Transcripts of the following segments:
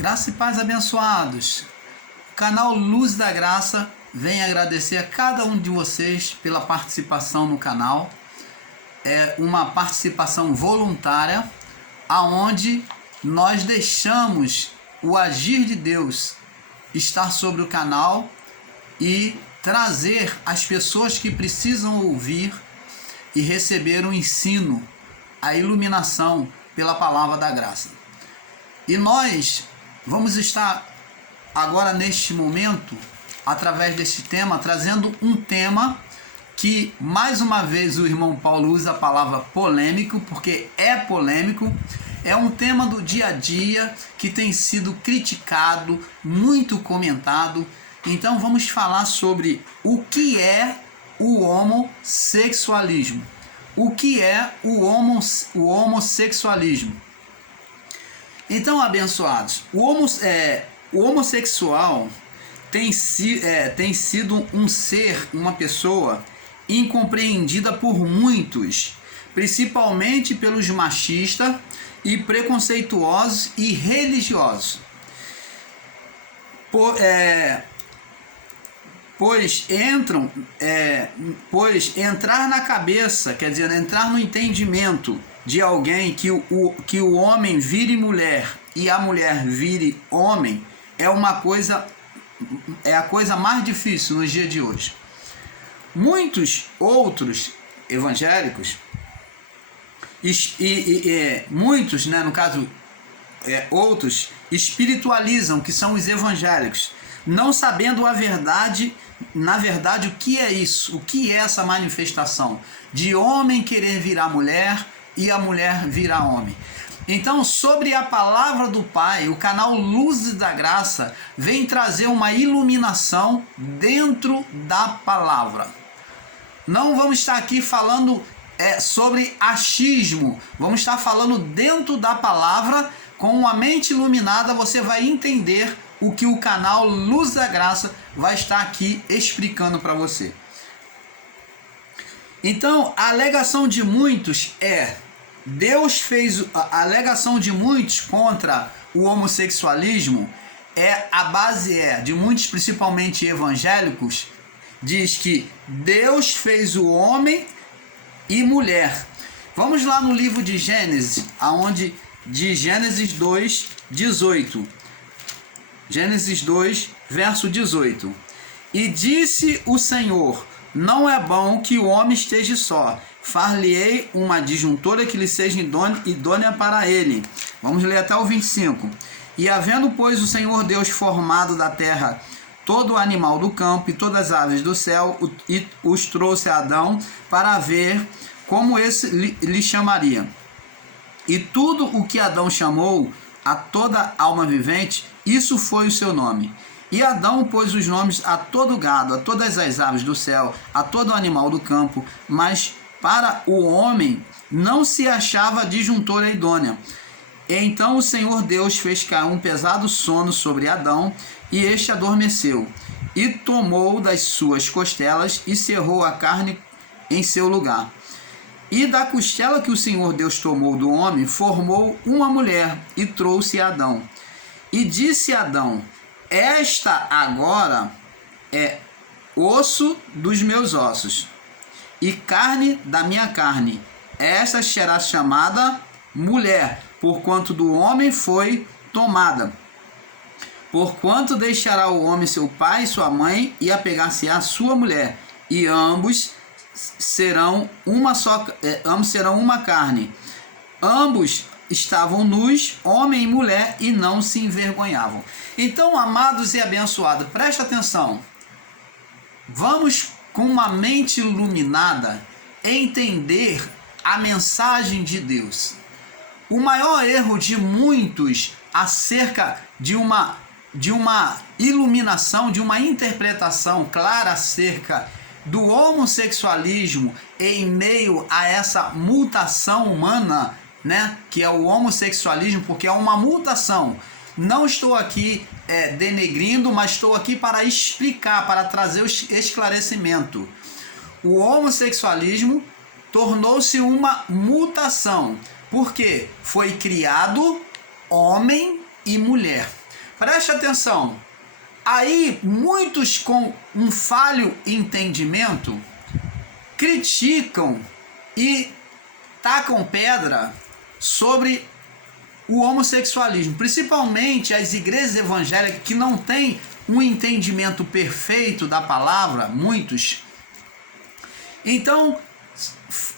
Graça e paz, abençoados. O canal Luz da Graça vem agradecer a cada um de vocês pela participação no canal. É uma participação voluntária, aonde nós deixamos o agir de Deus estar sobre o canal e trazer as pessoas que precisam ouvir e receber o ensino, a iluminação pela palavra da graça. E nós vamos estar agora neste momento, através deste tema, trazendo um tema que mais uma vez o irmão Paulo usa a palavra polêmico, porque é polêmico. É um tema do dia a dia que tem sido criticado, muito comentado. Então vamos falar sobre o que é o homossexualismo. O que é o homossexualismo? Então, abençoados, o homossexual tem sido um ser, uma pessoa incompreendida por muitos, principalmente pelos machistas e preconceituosos e religiosos. Pois entrar na cabeça, quer dizer, entrar no entendimento de alguém que o homem vire mulher e a mulher vire homem é a coisa mais difícil nos dias de hoje. Muitos outros evangélicos muitos, né, no caso, outros espiritualizam, que são os evangélicos, não sabendo a verdade, na verdade, o que é isso, o que é essa manifestação de homem querer virar mulher e a mulher virar homem. Então, sobre a palavra do Pai, o canal Luz da Graça vem trazer uma iluminação dentro da palavra. Não vamos estar aqui falando sobre achismo, vamos estar falando dentro da palavra. Com uma mente iluminada, você vai entender o que o canal Luz da Graça vai estar aqui explicando para você. Então, a alegação de muitos a alegação de muitos contra o homossexualismo a base de muitos, principalmente evangélicos, diz que Deus fez o homem e mulher. Vamos lá no livro de Gênesis, de Gênesis 2, 18. Gênesis 2, verso 18. E disse o Senhor: não é bom que o homem esteja só. Far-lhe-ei uma disjuntora que lhe seja idônea para ele. Vamos ler até o 25. E havendo, pois, o Senhor Deus formado da terra todo animal do campo e todas as aves do céu, e os trouxe a Adão para ver como esse lhe chamaria. E tudo o que Adão chamou a toda alma vivente, isso foi o seu nome. E Adão pôs os nomes a todo gado, a todas as aves do céu, a todo animal do campo, mas para o homem não se achava disjuntora idônea. Então o Senhor Deus fez cair um pesado sono sobre Adão, e este adormeceu, e tomou das suas costelas e cerrou a carne em seu lugar. E da costela que o Senhor Deus tomou do homem, formou uma mulher e trouxe a Adão. E disse Adão: esta agora é osso dos meus ossos e carne da minha carne. Esta será chamada mulher, porquanto do homem foi tomada. Porquanto deixará o homem seu pai e sua mãe, e apegar-se-á à sua mulher, e ambos serão uma carne. Ambos estavam nus, homem e mulher, e não se envergonhavam. Então, amados e abençoados, preste atenção. Vamos, com uma mente iluminada, entender a mensagem de Deus. O maior erro de muitos acerca de uma iluminação, de uma interpretação clara acerca do homossexualismo em meio a essa mutação humana, né, que é o homossexualismo, porque é uma mutação. Não estou aqui denegrindo, mas estou aqui para explicar, para trazer o esclarecimento. O homossexualismo tornou-se uma mutação, porque foi criado homem e mulher. Preste atenção. Aí muitos com um falho entendimento criticam e tacam pedra sobre o homossexualismo, principalmente as igrejas evangélicas que não têm um entendimento perfeito da palavra, muitos. Então,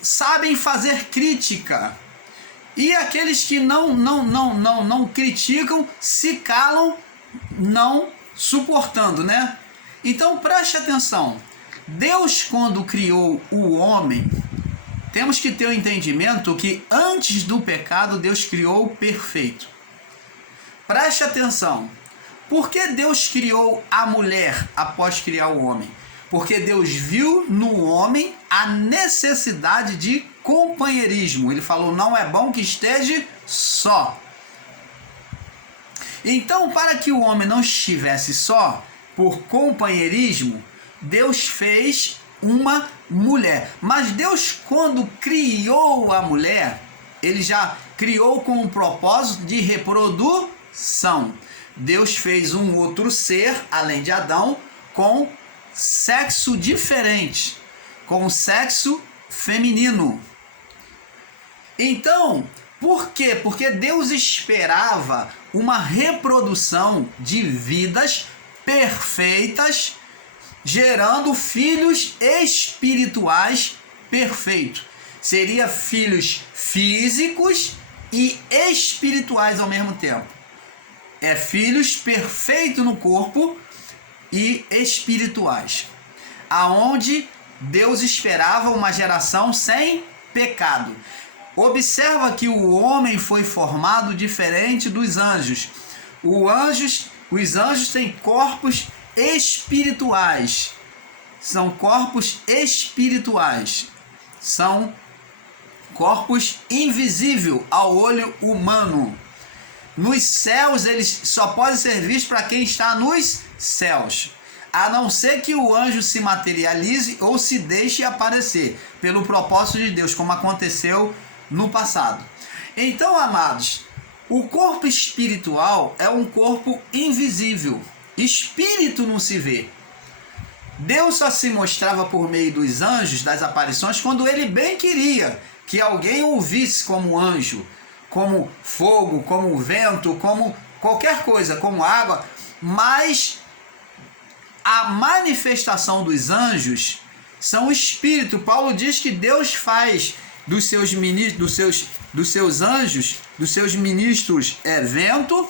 sabem fazer crítica. E aqueles que não criticam, se calam, não suportando, né? Então, preste atenção. Deus, quando criou o homem, temos que ter o entendimento que antes do pecado, Deus criou o perfeito. Preste atenção. Por que Deus criou a mulher após criar o homem? Porque Deus viu no homem a necessidade de companheirismo. Ele falou, não é bom que esteja só. Então, para que o homem não estivesse só, por companheirismo, Deus fez uma mulher. Mas Deus, quando criou a mulher, ele já criou com um propósito de reprodução. Deus fez um outro ser, além de Adão, com sexo diferente, com sexo feminino. Então, por quê? Porque Deus esperava uma reprodução de vidas perfeitas, gerando filhos espirituais perfeitos. Seria filhos físicos e espirituais ao mesmo tempo. É filhos perfeitos no corpo e espirituais. Aonde Deus esperava uma geração sem pecado. Observa que o homem foi formado diferente dos anjos. Os anjos têm corpos espirituais. São corpos espirituais. São corpos invisíveis ao olho humano. Nos céus, eles só podem ser vistos para quem está nos céus. A não ser que o anjo se materialize ou se deixe aparecer, pelo propósito de Deus, como aconteceu no passado. Então, amados, o corpo espiritual é um corpo invisível. Espírito não se vê. Deus só se mostrava por meio dos anjos, das aparições, quando ele bem queria que alguém o visse como anjo, como fogo, como vento, como qualquer coisa, como água. Mas a manifestação dos anjos são o espírito. Paulo diz que Deus faz dos seus anjos, dos seus ministros vento,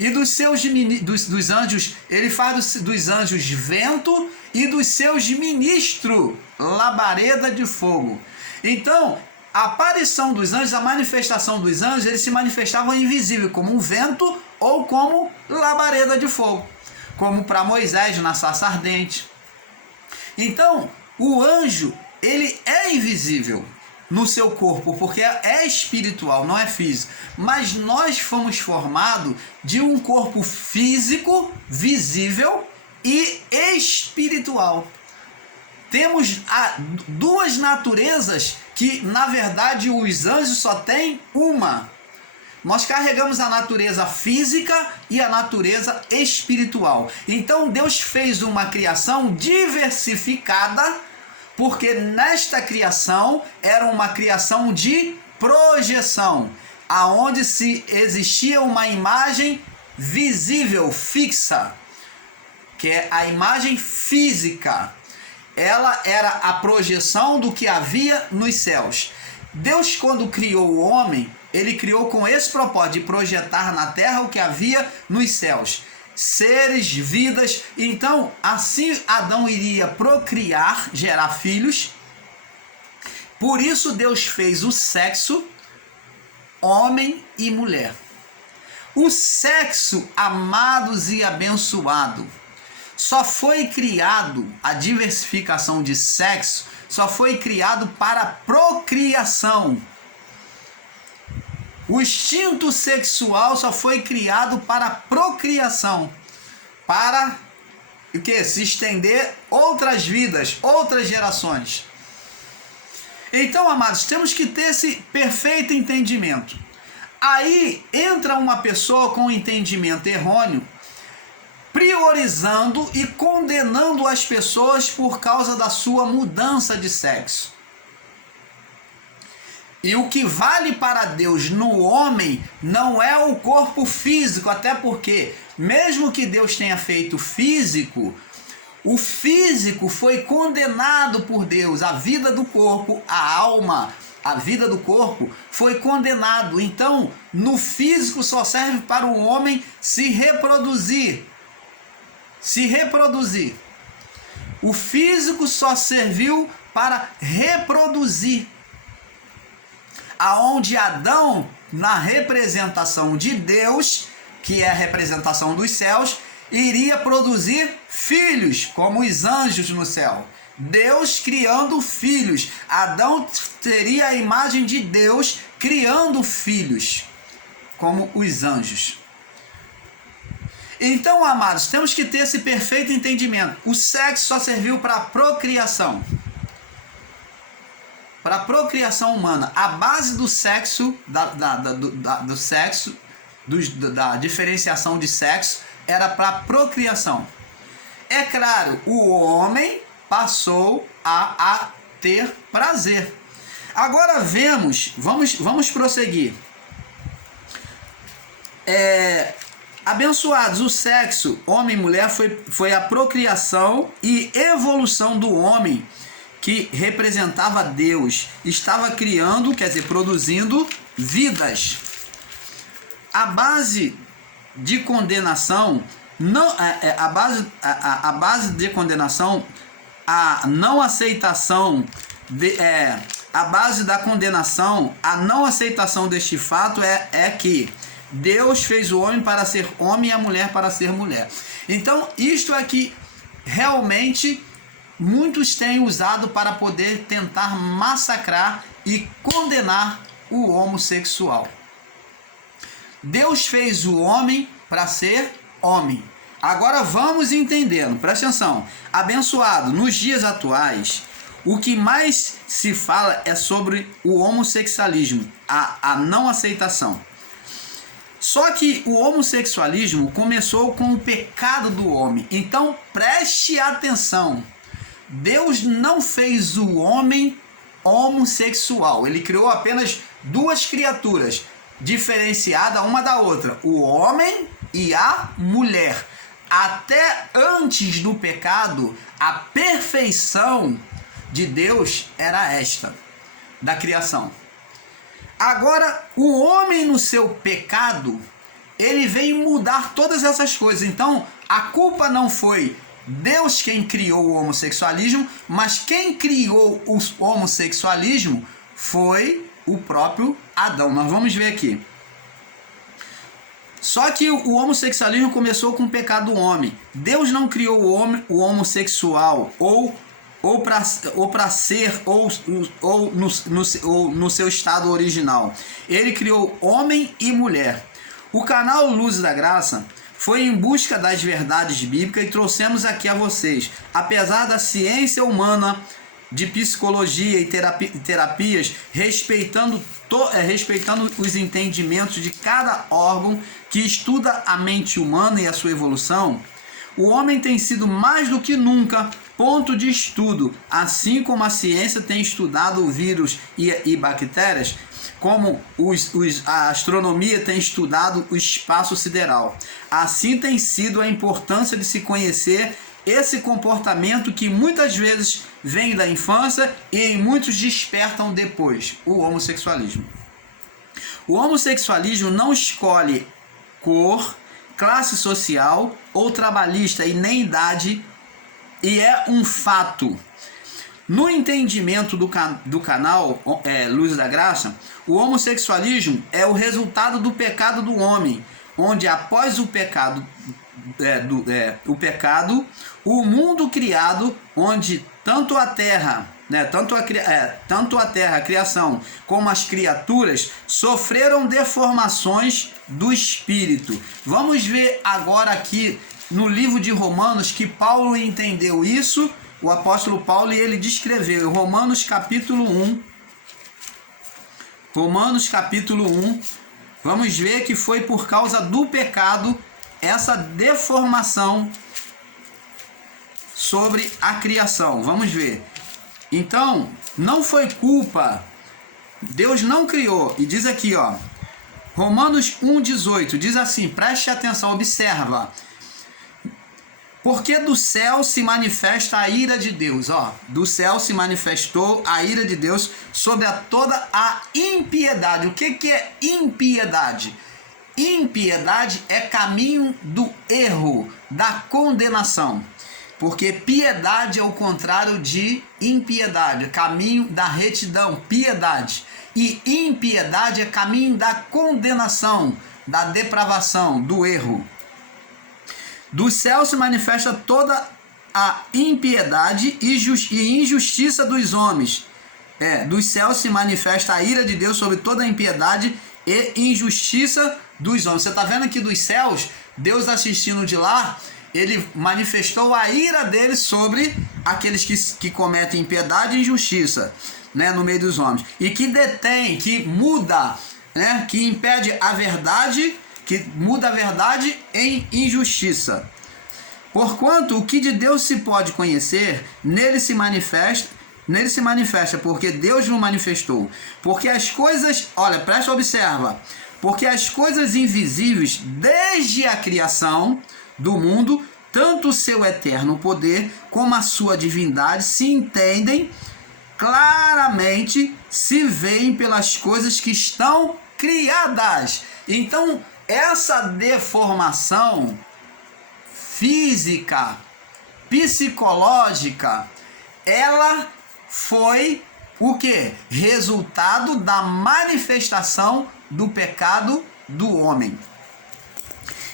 e dos anjos, ele faz dos anjos vento, e dos seus ministros labareda de fogo. Então, a aparição dos anjos, a manifestação dos anjos, eles se manifestavam invisível, como um vento ou como labareda de fogo, como para Moisés na sarça ardente. Então, o anjo, ele é invisível no seu corpo, porque é espiritual, não é físico. Mas nós fomos formados de um corpo físico, visível e espiritual. Temos duas naturezas que, na verdade, os anjos só têm uma. Nós carregamos a natureza física e a natureza espiritual. Então Deus fez uma criação diversificada, porque nesta criação era uma criação de projeção, aonde se existia uma imagem visível, fixa, que é a imagem física. Ela era a projeção do que havia nos céus. Deus, quando criou o homem, ele criou com esse propósito de projetar na terra o que havia nos céus. Seres, vidas. Então, assim Adão iria procriar, gerar filhos. Por isso Deus fez o sexo, homem e mulher. O sexo, amados e abençoado, só foi criado, a diversificação de sexo, só foi criado para procriação. O instinto sexual só foi criado para procriação, para o quê? Se estender outras vidas, outras gerações. Então, amados, temos que ter esse perfeito entendimento. Aí entra uma pessoa com um entendimento errôneo priorizando e condenando as pessoas por causa da sua mudança de sexo. E o que vale para Deus no homem não é o corpo físico, até porque, mesmo que Deus tenha feito físico, o físico foi condenado por Deus. A vida do corpo, a alma, a vida do corpo foi condenado. Então, no físico só serve para o homem se reproduzir. Se reproduzir. O físico só serviu para reproduzir. Aonde Adão, na representação de Deus, que é a representação dos céus, iria produzir filhos, como os anjos no céu. Deus criando filhos. Adão teria a imagem de Deus criando filhos, como os anjos. Então, amados, temos que ter esse perfeito entendimento. O sexo só serviu para a procriação. Para a procriação humana. A base do sexo, da diferenciação de sexo, era para a procriação. É claro, o homem passou a ter prazer. Agora vamos prosseguir. Abençoados, o sexo, homem e mulher, foi a procriação e evolução do homem, que representava Deus, estava criando, quer dizer, produzindo vidas. A base de condenação, a base de condenação, a não aceitação, a base da condenação, a não aceitação deste fato é que Deus fez o homem para ser homem e a mulher para ser mulher. Então, isto é que realmente muitos têm usado para poder tentar massacrar e condenar o homossexual. Deus fez o homem para ser homem. Agora vamos entendendo, presta atenção. Abençoado, nos dias atuais, o que mais se fala é sobre o homossexualismo, a não aceitação. Só que o homossexualismo começou com o pecado do homem. Então preste atenção. Deus não fez o homem homossexual. Ele criou apenas duas criaturas, diferenciadas uma da outra, o homem e a mulher. Até antes do pecado, a perfeição de Deus era esta, da criação. Agora, o homem no seu pecado, ele veio mudar todas essas coisas. Então, a culpa não foi Deus quem criou o homossexualismo, mas quem criou o homossexualismo foi o próprio Adão. Nós vamos ver aqui. Só que o homossexualismo começou com o pecado do homem. Deus não criou o homem, o homossexual, ou para ser, ou no seu estado original. Ele criou homem e mulher. O canal Luz da Graça foi em busca das verdades bíblicas e trouxemos aqui a vocês. Apesar da ciência humana de psicologia e terapias, respeitando os entendimentos de cada órgão que estuda a mente humana e a sua evolução, o homem tem sido mais do que nunca ponto de estudo, assim como a ciência tem estudado o vírus e bactérias, como a astronomia tem estudado o espaço sideral. Assim tem sido a importância de se conhecer esse comportamento que muitas vezes vem da infância e em muitos despertam depois, o homossexualismo. O homossexualismo não escolhe cor, classe social ou trabalhista e nem idade, e é um fato. No entendimento do canal Luz da Graça, o homossexualismo é o resultado do pecado do homem, onde após o pecado, o mundo criado, onde tanto a terra, a criação, como as criaturas sofreram deformações do espírito. Vamos ver agora aqui no livro de Romanos que Paulo entendeu isso, o apóstolo Paulo, e ele descreveu em Romanos capítulo 1. Romanos capítulo 1, vamos ver que foi por causa do pecado essa deformação sobre a criação. Vamos ver. Então, não foi culpa, Deus não criou. E diz aqui, ó, Romanos 1,18, diz assim, preste atenção, observa. Porque do céu se manifesta a ira de Deus, ó, do céu se manifestou a ira de Deus sobre toda a impiedade. O que é impiedade? Impiedade é caminho do erro, da condenação. Porque piedade é o contrário de impiedade, caminho da retidão, piedade. E impiedade é caminho da condenação, da depravação, do erro. Do céu se manifesta toda a impiedade e injustiça dos homens. Dos céus se manifesta a ira de Deus sobre toda a impiedade e injustiça dos homens. Você está vendo aqui dos céus, Deus assistindo de lá, ele manifestou a ira dele sobre aqueles que cometem impiedade e injustiça, né, no meio dos homens. E que detém, que muda, né, que impede a verdade, que muda a verdade em injustiça. Porquanto o que de Deus se pode conhecer, nele se manifesta, porque Deus não manifestou. Porque as coisas, olha, presta, observa, porque as coisas invisíveis, desde a criação do mundo, tanto o seu eterno poder como a sua divindade se entendem claramente, se veem pelas coisas que estão criadas. Então, essa deformação física, psicológica, ela foi o quê? Resultado da manifestação do pecado do homem.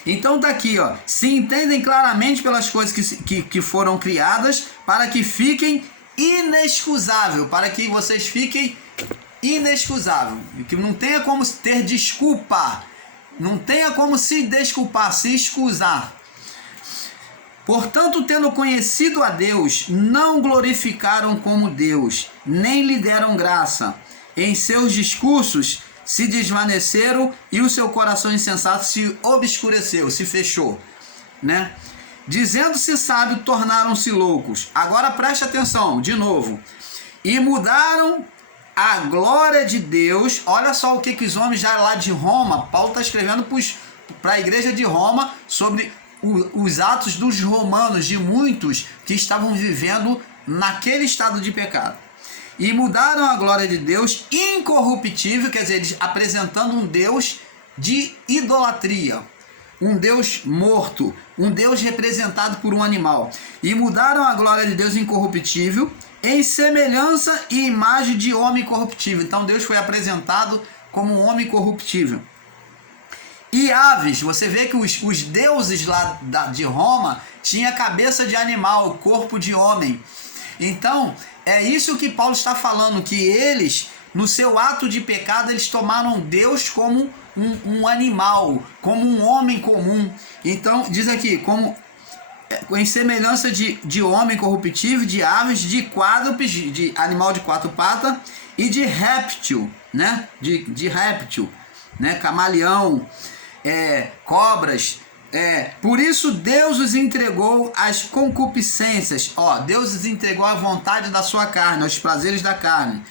Então tá aqui, ó, se entendem claramente pelas coisas que foram criadas, para que fiquem inexcusável, para que vocês fiquem inexcusável, que não tenha como ter desculpa, não tenha como se desculpar, se excusar. Portanto, tendo conhecido a Deus, não glorificaram como Deus, nem lhe deram graça. Em seus discursos se desvaneceram e o seu coração insensato se obscureceu, se fechou, né? Dizendo-se sábio, tornaram-se loucos. Agora preste atenção, de novo. E mudaram a glória de Deus. Olha só o que os homens já lá de Roma, Paulo está escrevendo para a igreja de Roma sobre os atos dos romanos, de muitos que estavam vivendo naquele estado de pecado. E mudaram a glória de Deus incorruptível, quer dizer, eles apresentando um Deus de idolatria, um Deus morto, um Deus representado por um animal. E mudaram a glória de Deus incorruptível em semelhança e imagem de homem corruptível. Então Deus foi apresentado como um homem corruptível. E aves, você vê que os deuses lá de Roma tinham cabeça de animal, corpo de homem. Então, é isso que Paulo está falando, que eles, no seu ato de pecado, eles tomaram Deus como um animal, como um homem comum. Então, diz aqui, como em semelhança de homem corruptível, de aves, de quádrupes, de animal de quatro patas, e de réptil, né? De réptil, né? Camaleão, cobras. Por isso Deus os entregou às concupiscências. Deus os entregou à vontade da sua carne, aos prazeres da carne,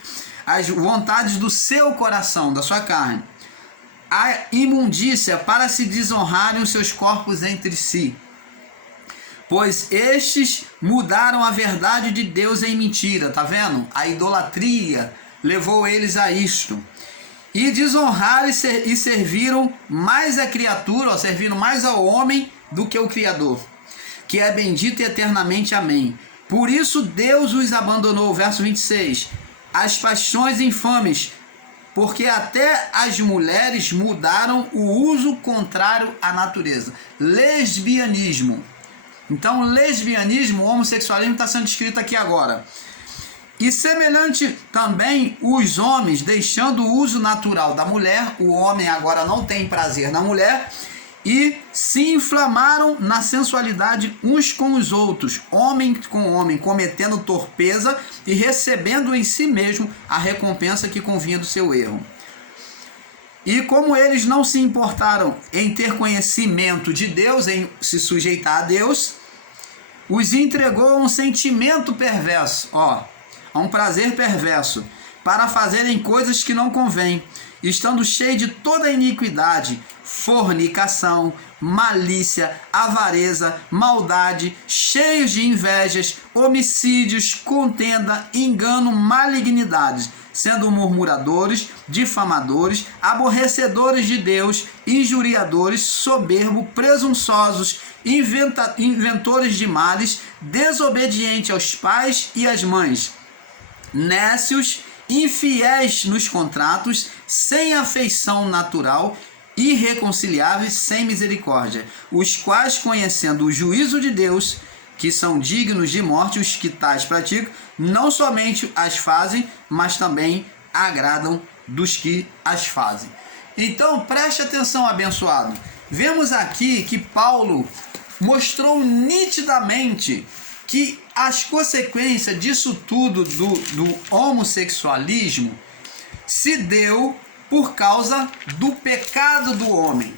às vontades do seu coração, da sua carne, a imundícia, para se desonrarem os seus corpos entre si. Pois estes mudaram a verdade de Deus em mentira. Tá vendo? A idolatria levou eles a isto. E desonraram e serviram mais a criatura, serviram mais ao homem do que o Criador, que é bendito eternamente. Amém. Por isso Deus os abandonou, verso 26, as paixões infames, porque até as mulheres mudaram o uso contrário à natureza. Lesbianismo. Então, lesbianismo, homossexualismo está sendo descrito aqui agora. E semelhante também os homens, deixando o uso natural da mulher, o homem agora não tem prazer na mulher, e se inflamaram na sensualidade uns com os outros, homem com homem, cometendo torpeza e recebendo em si mesmo a recompensa que convinha do seu erro. E como eles não se importaram em ter conhecimento de Deus, em se sujeitar a Deus, os entregou a um sentimento perverso, a um prazer perverso, para fazerem coisas que não convêm, estando cheios de toda iniquidade, fornicação, malícia, avareza, maldade, cheios de invejas, homicídios, contenda, engano, malignidades, sendo murmuradores, difamadores, aborrecedores de Deus, injuriadores, soberbos, presunçosos, inventores de males, desobedientes aos pais e às mães, nécios, infiéis nos contratos, sem afeição natural, irreconciliáveis, sem misericórdia, os quais, conhecendo o juízo de Deus, que são dignos de morte, os que tais praticam, não somente as fazem, mas também agradam dos que as fazem. Então, preste atenção, abençoado. Vemos aqui que Paulo mostrou nitidamente que as consequências disso tudo do homossexualismo se deu por causa do pecado do homem.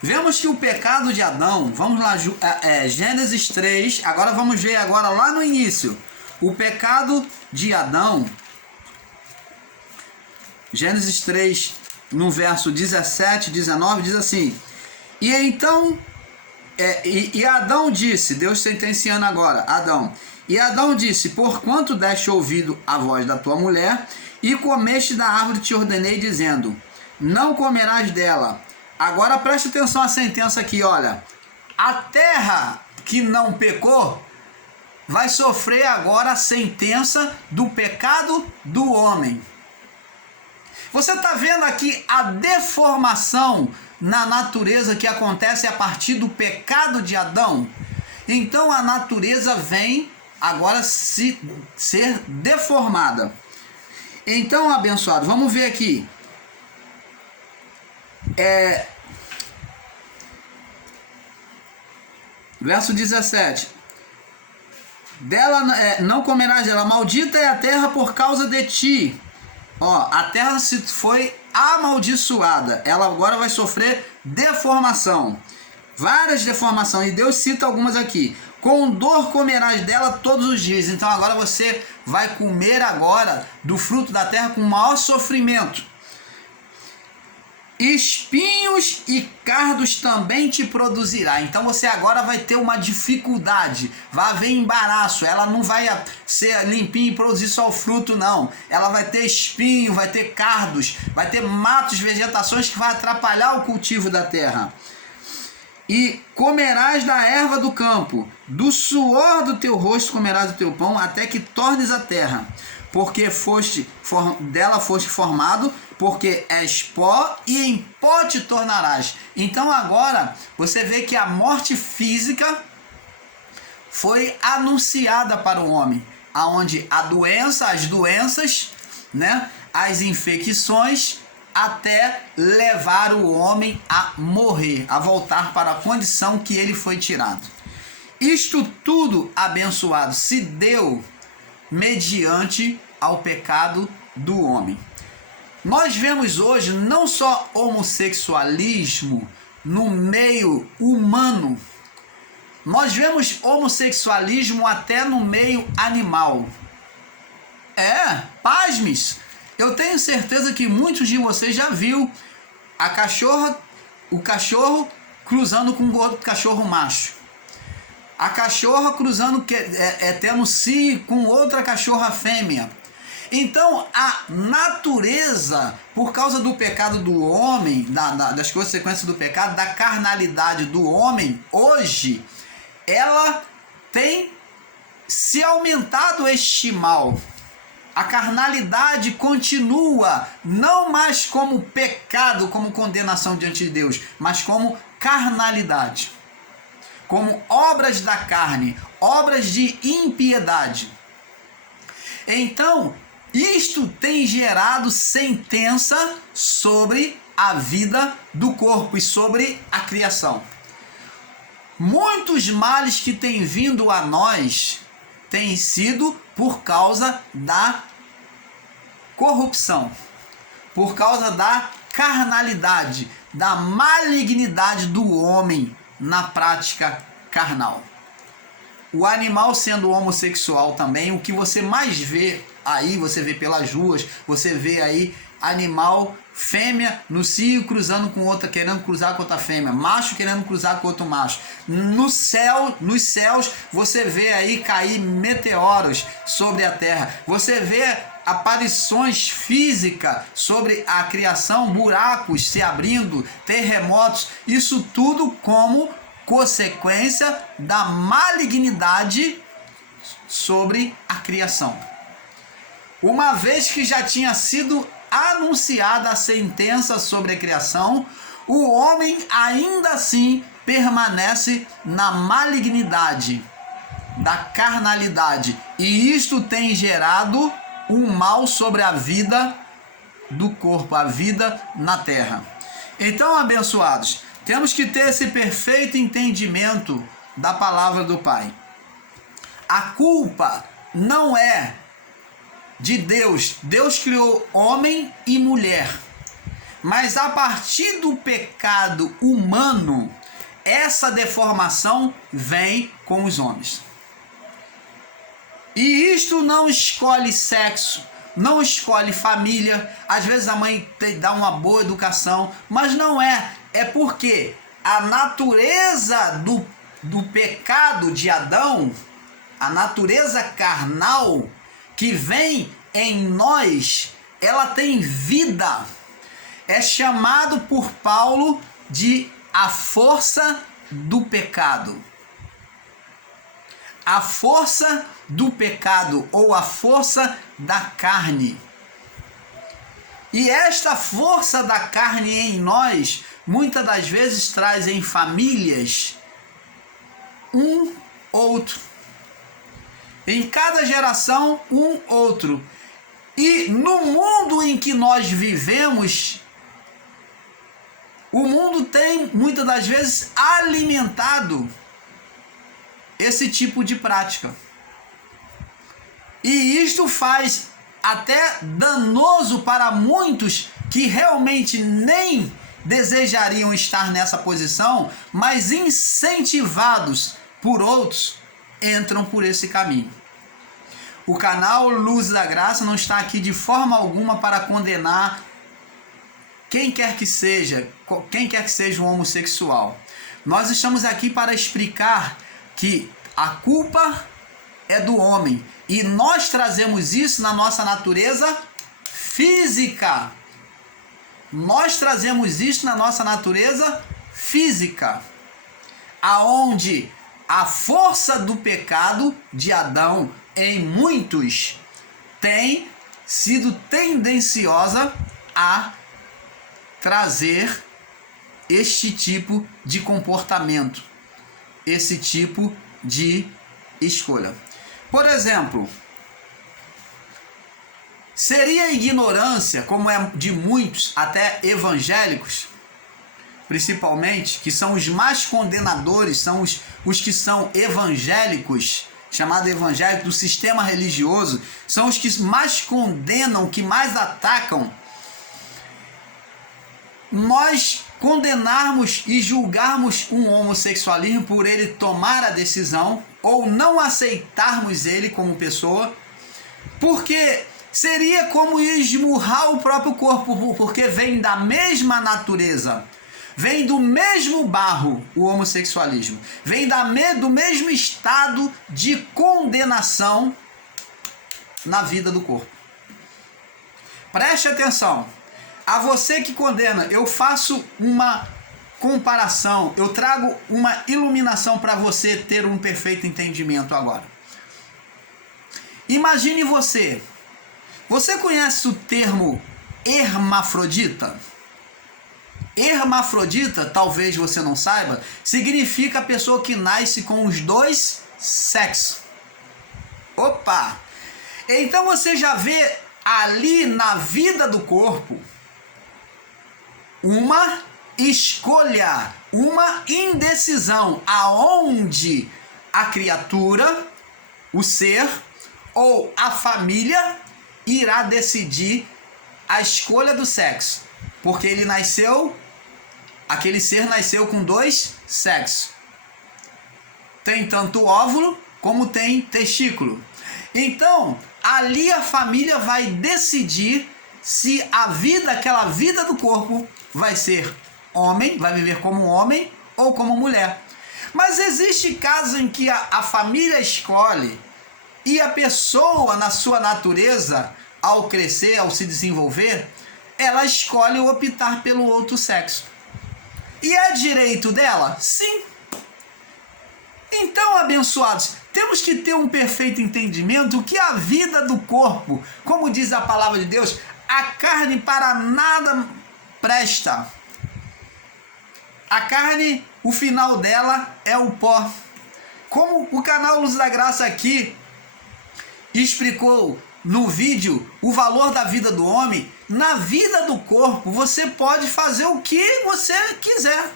Vemos que o pecado de Adão, vamos lá, Gênesis 3, agora vamos ver agora lá no início, o pecado de Adão, Gênesis 3, no verso 17, 19, diz assim: e então, Adão disse, Deus sentenciando agora, Adão, e Adão disse, porquanto deste ouvido a voz da tua mulher, e comeste da árvore que te ordenei, dizendo, não comerás dela. Agora preste atenção à sentença aqui, olha, a terra que não pecou, vai sofrer agora a sentença do pecado do homem. Você está vendo aqui a deformação na natureza que acontece a partir do pecado de Adão? Então a natureza vem agora ser deformada. Então, abençoado, vamos ver aqui. Verso 17. Dela não comerás dela, maldita é a terra por causa de ti. A terra se foi amaldiçoada, ela agora vai sofrer deformação, várias deformações, e Deus cita algumas aqui. Com dor comerás dela todos os dias. Então agora você vai comer agora do fruto da terra com maior sofrimento. Espinhos e cardos também te produzirá. Então você agora vai ter uma dificuldade, vai haver embaraço, ela não vai ser limpinha e produzir só o fruto, não. Ela vai ter espinho, vai ter cardos, vai ter matos, vegetações que vai atrapalhar o cultivo da terra. E comerás da erva do campo, do suor do teu rosto comerás o teu pão, até que tornes a terra, porque dela foste formado, porque és pó e em pó te tornarás. Então agora você vê que a morte física foi anunciada para o homem, aonde as doenças, né, as infecções, até levar o homem a morrer, a voltar para a condição que ele foi tirado. Isto tudo, abençoado, se deu mediante ao pecado do homem. Nós vemos hoje não só homossexualismo no meio humano, nós vemos homossexualismo até no meio animal. Pasmes, eu tenho certeza que muitos de vocês já viu o cachorro cruzando com outro cachorro macho. A cachorra cruzando, tendo cio com outra cachorra fêmea. Então, a natureza, por causa do pecado do homem, das consequências do pecado, da carnalidade do homem, hoje, ela tem se aumentado este mal. A carnalidade continua, não mais como pecado, como condenação diante de Deus, mas como carnalidade, como obras da carne, obras de impiedade. Então, isto tem gerado sentença sobre a vida do corpo e sobre a criação. Muitos males que têm vindo a nós têm sido por causa da corrupção, por causa da carnalidade, da malignidade do homem na prática carnal. O animal sendo homossexual também, o que você mais vê aí, você vê pelas ruas, você vê aí animal fêmea no cio cruzando com outra, querendo cruzar com outra fêmea, macho querendo cruzar com outro macho. No céu, nos céus, você vê aí cair meteoros sobre a terra. Você vê aparições físicas sobre a criação, buracos se abrindo, terremotos, isso tudo como consequência da malignidade sobre a criação. Uma vez que já tinha sido anunciada a sentença sobre a criação, o homem ainda assim permanece na malignidade, da carnalidade, e isto tem gerado um mal sobre a vida do corpo, a vida na terra. Então, abençoados, temos que ter esse perfeito entendimento da palavra do Pai. A culpa não é de Deus. Deus criou homem e mulher. Mas a partir do pecado humano, essa deformação vem com os homens. E isto não escolhe sexo, não escolhe família. Às vezes a mãe dá uma boa educação, mas não é. É porque a natureza do pecado de Adão, a natureza carnal que vem em nós, ela tem vida. É chamado por Paulo de a força do pecado. A força do pecado ou a força da carne. E esta força da carne em nós, muitas das vezes traz em famílias um outro. Em cada geração, um outro. E no mundo em que nós vivemos, o mundo tem, muitas das vezes, alimentado esse tipo de prática. E isto faz até danoso para muitos que realmente nem desejariam estar nessa posição, mas incentivados por outros, entram por esse caminho. O canal Luz da Graça não está aqui de forma alguma para condenar quem quer que seja um homossexual. Nós estamos aqui para explicar que a culpa é do homem e nós trazemos isso na nossa natureza física. Nós trazemos isso na nossa natureza física, aonde a força do pecado de Adão em muitos tem sido tendenciosa a trazer este tipo de comportamento, esse tipo de escolha. Por exemplo, seria ignorância, como é de muitos, até evangélicos, principalmente, que são os mais condenadores, são os que são evangélicos, chamado evangélico do sistema religioso, são os que mais condenam, que mais atacam. Nós condenarmos e julgarmos um homossexualismo por ele tomar a decisão ou não aceitarmos ele como pessoa, porque seria como esmurrar o próprio corpo, porque vem da mesma natureza, vem do mesmo barro o homossexualismo, vem do mesmo estado de condenação na vida do corpo. Preste atenção. A você que condena, eu faço uma comparação, eu trago uma iluminação para você ter um perfeito entendimento agora. Imagine você conhece o termo hermafrodita? Hermafrodita, talvez você não saiba, significa a pessoa que nasce com os dois sexos. Opa! Então você já vê ali na vida do corpo uma escolha, uma indecisão, aonde a criatura, o ser ou a família irá decidir a escolha do sexo, porque aquele ser nasceu com 2 sexos. Tem tanto óvulo como tem testículo. Então, ali a família vai decidir se aquela vida do corpo vai ser homem, vai viver como homem ou como mulher. Mas existe casos em que a família escolhe e a pessoa, na sua natureza, ao crescer, ao se desenvolver, ela escolhe optar pelo outro sexo. E é direito dela? Sim. Então, abençoados, temos que ter um perfeito entendimento que a vida do corpo, como diz a palavra de Deus, a carne para nada presta. A carne, o final dela é o pó. Como o canal Luz da Graça aqui explicou no vídeo o valor da vida do homem, na vida do corpo você pode fazer o que você quiser.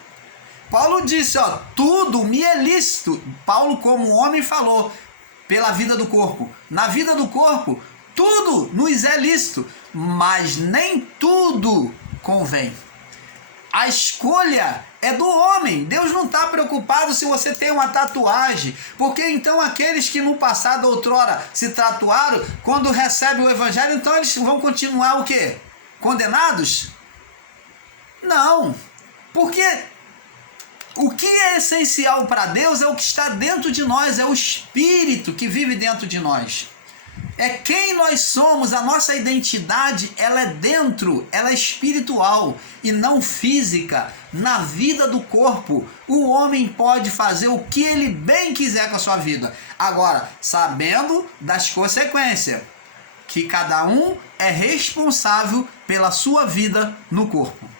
Paulo disse, tudo me é lícito. Paulo, como homem, falou pela vida do corpo. Na vida do corpo, tudo nos é lícito, mas nem tudo convém. A escolha é do homem. Deus não está preocupado se você tem uma tatuagem, porque então aqueles que no passado, outrora, se tatuaram, quando recebem o evangelho, então eles vão continuar o quê? Condenados? Não, porque o que é essencial para Deus é o que está dentro de nós, é o Espírito que vive dentro de nós. É quem nós somos, a nossa identidade, ela é dentro, ela é espiritual e não física. Na vida do corpo, o homem pode fazer o que ele bem quiser com a sua vida. Agora, sabendo das consequências, que cada um é responsável pela sua vida no corpo.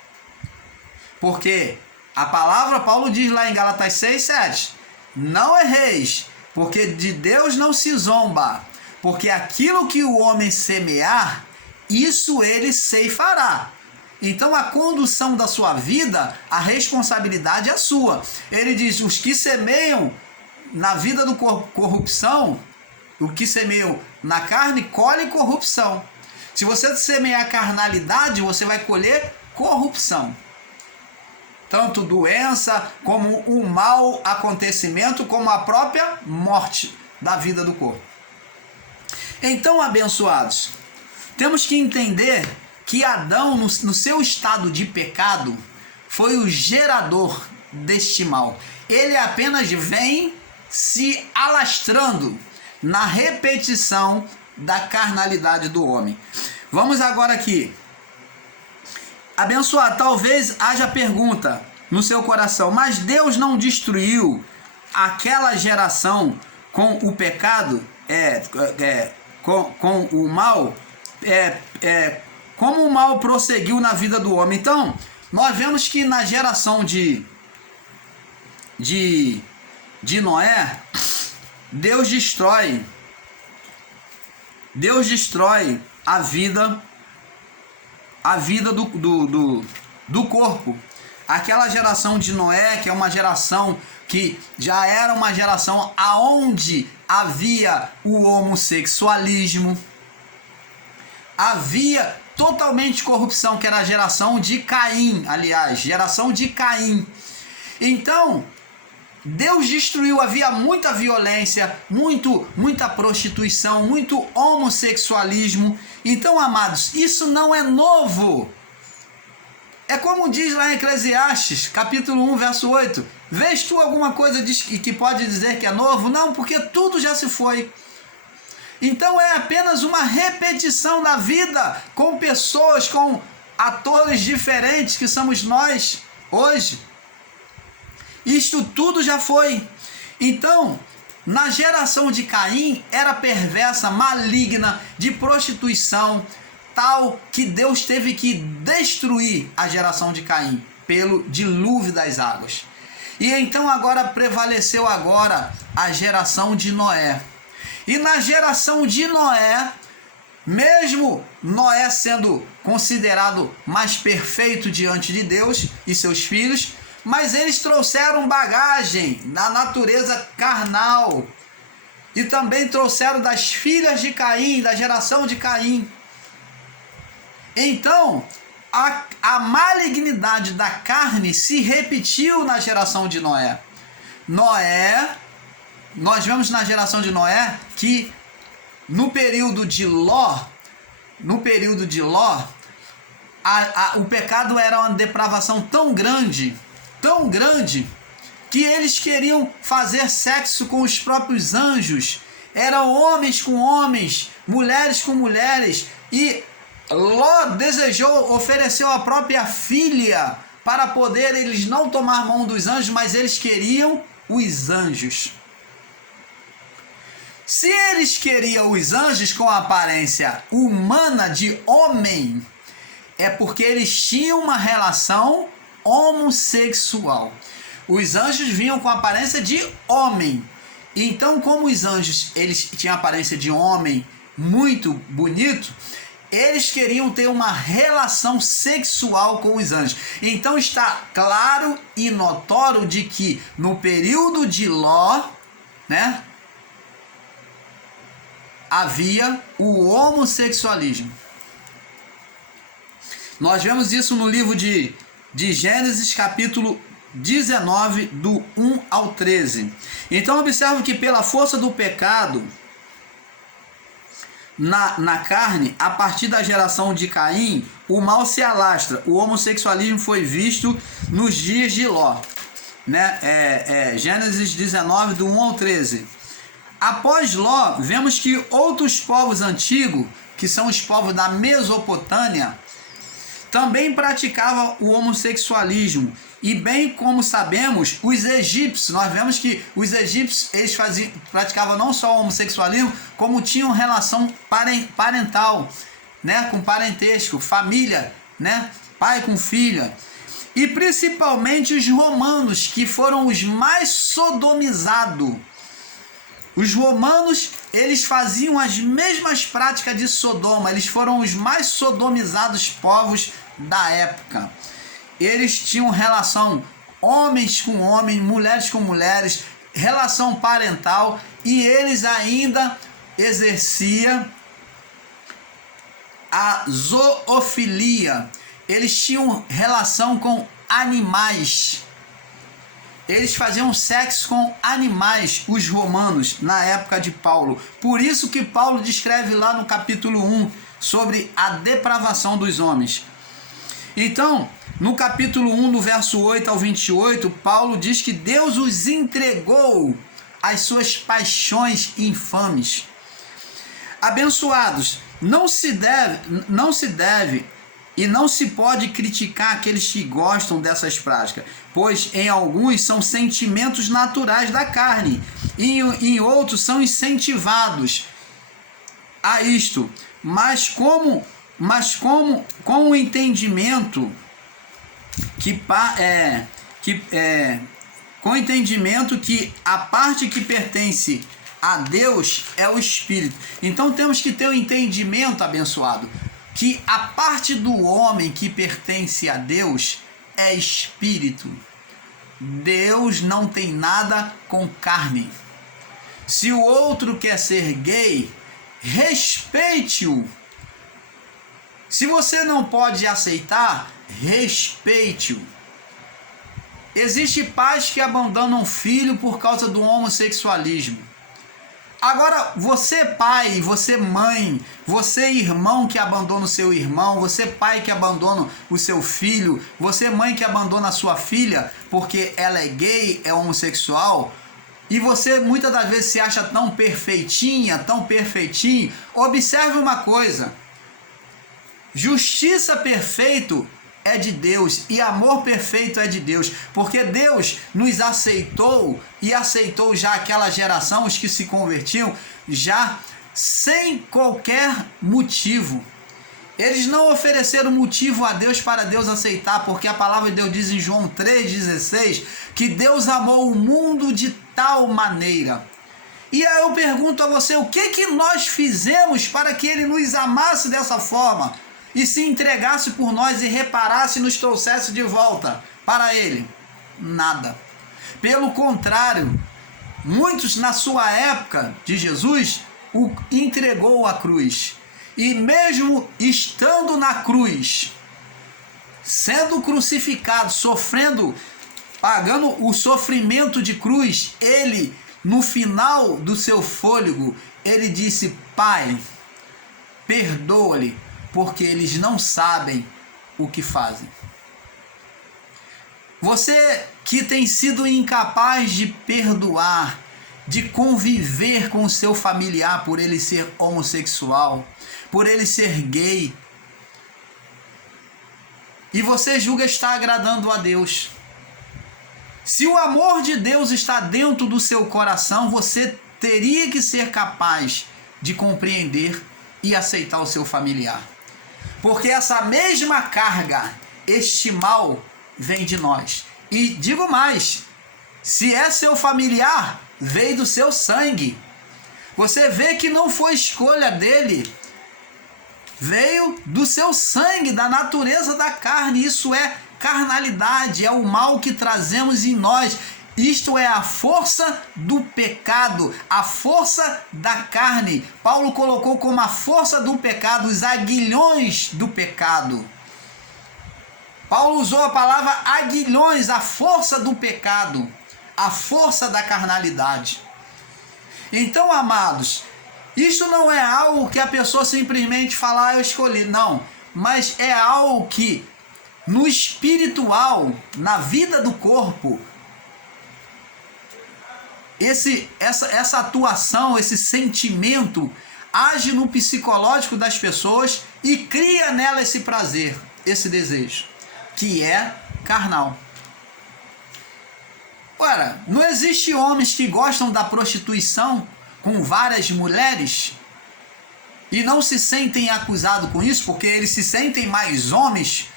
Porque a palavra, Paulo diz lá em Gálatas 6:7, não erreis, porque de Deus não se zomba, porque aquilo que o homem semear, isso ele ceifará. Então a condução da sua vida, a responsabilidade é sua. Ele diz, os que semeiam na vida do corpo corrupção, o que semeiam na carne, colhe corrupção. Se você semear carnalidade, você vai colher corrupção. Tanto doença, como o mau acontecimento, como a própria morte da vida do corpo. Então, abençoados, temos que entender que Adão, no seu estado de pecado, foi o gerador deste mal. Ele apenas vem se alastrando na repetição da carnalidade do homem. Vamos agora aqui. Abençoado, talvez haja pergunta no seu coração, mas Deus não destruiu aquela geração com o pecado, com o mal, como o mal prosseguiu na vida do homem. Então, nós vemos que na geração de Noé, Deus destrói a vida do corpo. Aquela geração de Noé, que é uma geração que já era uma geração aonde havia o homossexualismo, havia totalmente corrupção, que era a geração de Caim, geração de Caim. Então, Deus destruiu, havia muita violência, muita prostituição, muito homossexualismo. Então, amados, isso não é novo. É como diz lá em Eclesiastes, capítulo 1, verso 8. Vês tu alguma coisa que pode dizer que é novo? Não, porque tudo já se foi. Então é apenas uma repetição da vida com pessoas, com atores diferentes que somos nós hoje. Isto tudo já foi. Então, na geração de Caim, era perversa, maligna, de prostituição, tal que Deus teve que destruir a geração de Caim pelo dilúvio das águas. E então agora prevaleceu a geração de Noé. E na geração de Noé, mesmo Noé sendo considerado mais perfeito diante de Deus e seus filhos, mas eles trouxeram bagagem da natureza carnal. E também trouxeram das filhas de Caim, da geração de Caim. Então, a malignidade da carne se repetiu na geração de Noé. Nós vemos na geração de Noé que no período de Ló, o pecado era uma depravação tão grande, que eles queriam fazer sexo com os próprios anjos. Eram homens com homens, mulheres com mulheres, e Ló ofereceu a própria filha para poder eles não tomar mão dos anjos, mas eles queriam os anjos. Se eles queriam os anjos com a aparência humana de homem, é porque eles tinham uma relação homossexual. Os anjos vinham com a aparência de homem. Então, como os anjos eles tinham a aparência de homem muito bonito, eles queriam ter uma relação sexual com os anjos. Então está claro e notório de que no período de Ló, né, havia o homossexualismo. Nós vemos isso no livro de Gênesis, capítulo 19, do 1 ao 13. Então observe que pela força do pecado na carne, a partir da geração de Caim, o mal se alastra. O homossexualismo foi visto nos dias de Ló, né? Gênesis 19, do 1 ao 13. Após Ló, vemos que outros povos antigos, que são os povos da Mesopotâmia, também praticavam o homossexualismo. E bem como sabemos, os egípcios, nós vemos que os egípcios eles praticavam não só o homossexualismo, como tinham relação parental, né, com parentesco, família, né, pai com filha. E principalmente os romanos, que foram os mais sodomizados. Os romanos, eles faziam as mesmas práticas de Sodoma, eles foram os mais sodomizados povos da época. Eles tinham relação homens com homens, mulheres com mulheres, relação parental, e eles ainda exerciam a zoofilia. Eles tinham relação com animais. Eles faziam sexo com animais, os romanos, na época de Paulo. Por isso que Paulo descreve lá no capítulo 1 sobre a depravação dos homens. Então, no capítulo 1, do verso 8 ao 28, Paulo diz que Deus os entregou às suas paixões infames. Abençoados, não se deve e não se pode criticar aqueles que gostam dessas práticas, pois em alguns são sentimentos naturais da carne e em outros são incentivados a isto, mas com o entendimento que a parte que pertence a Deus é o Espírito. Então temos que ter o entendimento, abençoado, que a parte do homem que pertence a Deus é Espírito. Deus não tem nada com carne. Se o outro quer ser gay, respeite-o. Se você não pode aceitar, respeite-o. Existem pais que abandonam filho por causa do homossexualismo. Agora, você pai, você mãe, você irmão que abandona o seu irmão, você pai que abandona o seu filho, você mãe que abandona a sua filha porque ela é gay, é homossexual, e você muitas das vezes se acha tão perfeitinha, tão perfeitinho, observe uma coisa: justiça perfeita é de Deus e amor perfeito é de Deus, porque Deus nos aceitou e aceitou já aquela geração, os que se convertiam, já sem qualquer motivo. Eles não ofereceram motivo a Deus para Deus aceitar, porque a palavra de Deus diz em João 3,16 que Deus amou o mundo de tal maneira. E aí eu pergunto a você, o que nós fizemos para que Ele nos amasse dessa forma? E se entregasse por nós e reparasse e nos trouxesse de volta para Ele? Nada. Pelo contrário, muitos na sua época de Jesus o entregou à cruz. E mesmo estando na cruz, sendo crucificado, sofrendo, pagando o sofrimento de cruz, ele, no final do seu fôlego, ele disse: Pai, perdoa-lhe, porque eles não sabem o que fazem. Você que tem sido incapaz de perdoar, de conviver com o seu familiar por ele ser homossexual, por ele ser gay, e você julga estar agradando a Deus. Se o amor de Deus está dentro do seu coração, você teria que ser capaz de compreender e aceitar o seu familiar. Porque essa mesma carga, este mal, vem de nós. E digo mais, se é seu familiar, veio do seu sangue. Você vê que não foi escolha dele, veio do seu sangue, da natureza da carne. Isso é carnalidade, é o mal que trazemos em nós. Isto é a força do pecado, a força da carne. Paulo colocou como a força do pecado, os aguilhões do pecado. Paulo usou a palavra aguilhões, a força do pecado, a força da carnalidade. Então, amados, isso não é algo que a pessoa simplesmente fala: eu escolhi. Não, mas é algo que no espiritual, na vida do corpo, essa atuação, esse sentimento age no psicológico das pessoas e cria nela esse prazer, esse desejo, que é carnal. Ora, não existe homens que gostam da prostituição com várias mulheres e não se sentem acusados com isso, porque eles se sentem mais homens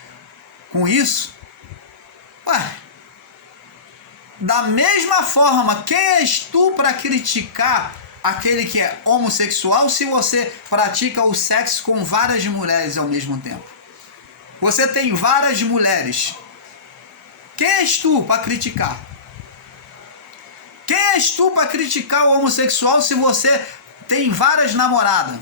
com isso? Ué, da mesma forma, quem és tu para criticar aquele que é homossexual se você pratica o sexo com várias mulheres ao mesmo tempo? Você tem várias mulheres. Quem és tu para criticar? Quem és tu para criticar o homossexual se você tem várias namoradas?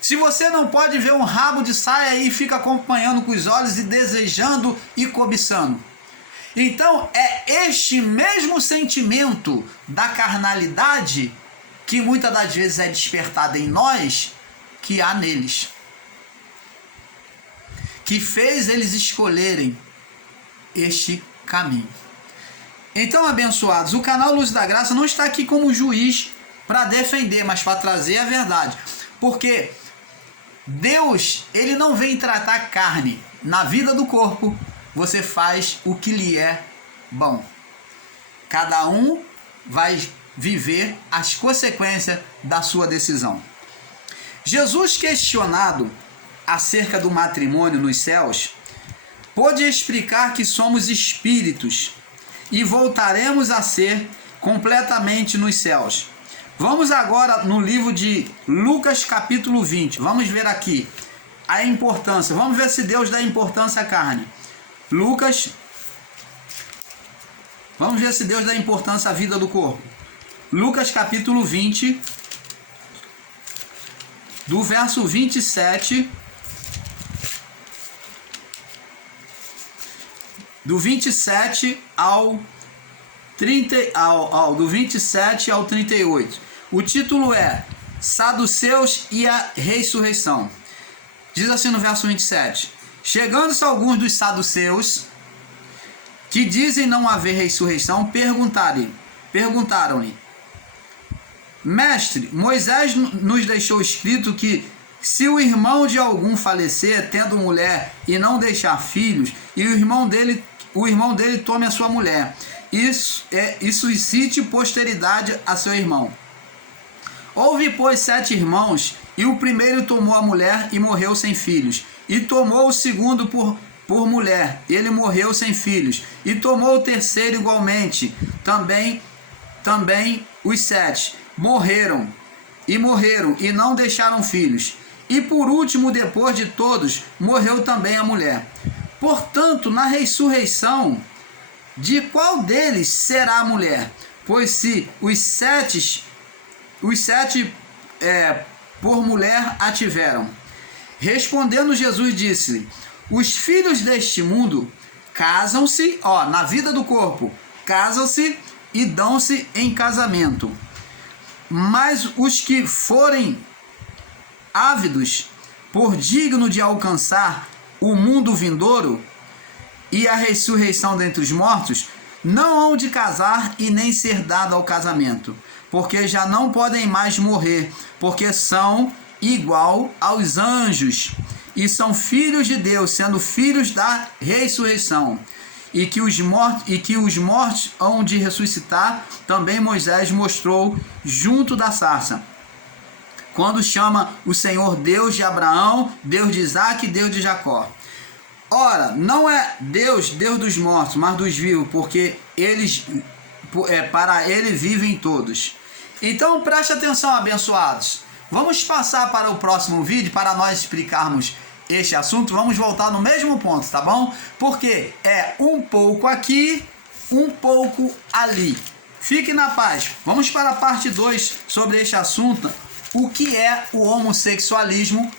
Se você não pode ver um rabo de saia e fica acompanhando com os olhos e desejando e cobiçando. Então é este mesmo sentimento da carnalidade que muitas das vezes é despertado em nós, que há neles, que fez eles escolherem este caminho. Então, abençoados, o canal Luz da Graça não está aqui como juiz para defender, mas para trazer a verdade. Porque Deus, ele não vem tratar carne. Na vida do corpo, você faz o que lhe é bom. Cada um vai viver as consequências da sua decisão. Jesus, questionado acerca do matrimônio nos céus, pôde explicar que somos espíritos e voltaremos a ser completamente nos céus. Vamos agora no livro de Lucas capítulo 20. Vamos ver aqui a importância. Vamos ver se Deus dá importância à carne. Lucas. Vamos ver se Deus dá importância à vida do corpo. Lucas capítulo 20, do verso 27. Do 27 ao 30, do 27 ao 38. O título é Saduceus e a ressurreição. Diz assim no verso 27: Chegando-se alguns dos saduceus, que dizem não haver ressurreição, perguntaram-lhe: Mestre, Moisés nos deixou escrito que se o irmão de algum falecer, tendo mulher e não deixar filhos, e o irmão dele tome a sua mulher, isso incite posteridade a seu irmão. Houve, pois, 7 irmãos, e o primeiro tomou a mulher e morreu sem filhos, e tomou o segundo por mulher, e ele morreu sem filhos, e tomou o terceiro igualmente, também os 7 morreram e não deixaram filhos, e por último, depois de todos, morreu também a mulher. Portanto, na ressurreição, de qual deles será a mulher? Pois se os sete por mulher a tiveram. Respondendo Jesus disse-lhe: os filhos deste mundo casam-se, na vida do corpo, casam-se e dão-se em casamento. Mas os que forem ávidos por digno de alcançar o mundo vindouro e a ressurreição dentre os mortos, não hão de casar e nem ser dado ao casamento, porque já não podem mais morrer, porque são igual aos anjos e são filhos de Deus, sendo filhos da ressurreição, e que os mortos hão de ressuscitar, também Moisés mostrou junto da sarça, quando chama o Senhor Deus de Abraão, Deus de Isaque e Deus de Jacó. Ora, não é Deus dos mortos, mas dos vivos, porque para ele vivem todos. Então preste atenção, abençoados. Vamos passar para o próximo vídeo para nós explicarmos este assunto. Vamos voltar no mesmo ponto, tá bom? Porque é um pouco aqui, um pouco ali. Fique na paz. Vamos para a parte 2 sobre este assunto. O que é o homossexualismo